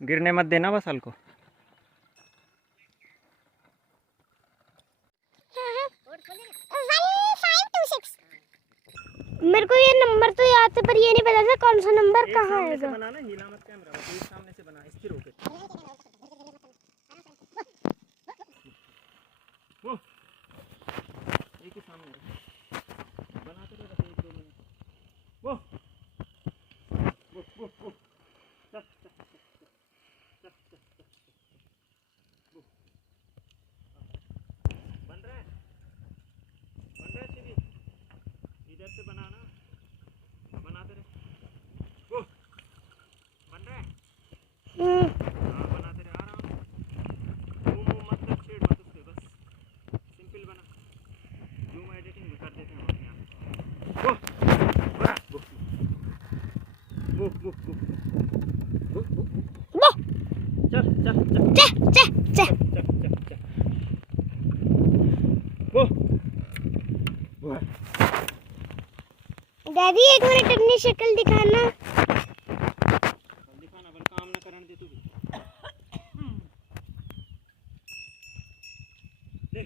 गिरने मत देना बस हल्को। मेरे को ये नंबर तो याद है पर ये नहीं पता था कौन सा नंबर कहाँ है। बनाना हिला मत कैमरा, बस एक सामने से बना, स्थिर होके। वो एक ही सामने बनाते रहो बस 1-2 मिनट। वो चल चल चल चल चल वो बन रहा है सीधी, इधर से बनाना, बनाते रहे। वो बन रहा है। हाँ बनाते रहे आराम से, मुंह मत कर, छेड़ मत उससे, बस सिंपल बना। जूम एडिटिंग भी कर देते हैं अपने आप। वो बड़ा वो चल चल चल चल चल चल चल चल वो दादी 1 मिनट अपनी शक्ल दिखाना। दिखाना बल काम ना करने दे तू भी। ले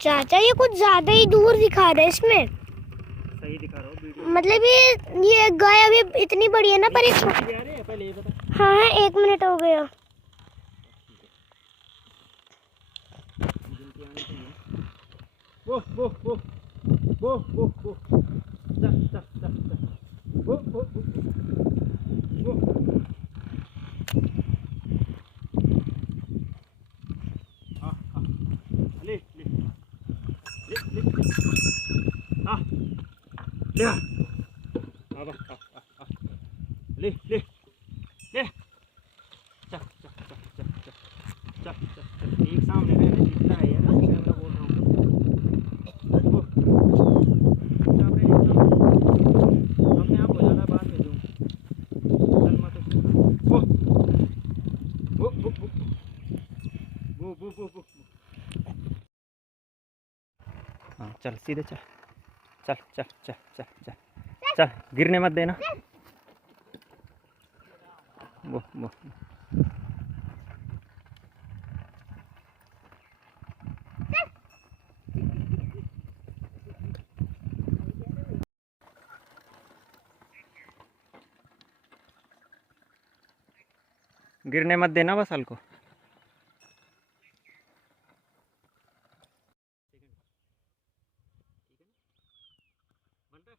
चाचा ये कुछ ज्यादा ही दूर दिखा रहा है इसमें। सही दिखा रहा हूँ वीडियो। मतलब ये गाय अभी इतनी बड़ी है ना पर एक पहले ये बता। हाँ 1 मिनट हो गया। वो चल चल चल चल वो ले ले ले ले आ ले आ ले ले ले चल चल चल चल चल चल चल एक सामने रहने दिख रहा है यार, कैमरा बोल रहा हूँ। अपने आप हो जाना, बात में दूँ चल मत। वो हाँ चल सीधे चल चल चल चल चल चल चल, गिरने मत देना। वो गिरने मत देना बस हल्को। ठीक है ना? बन रहा है।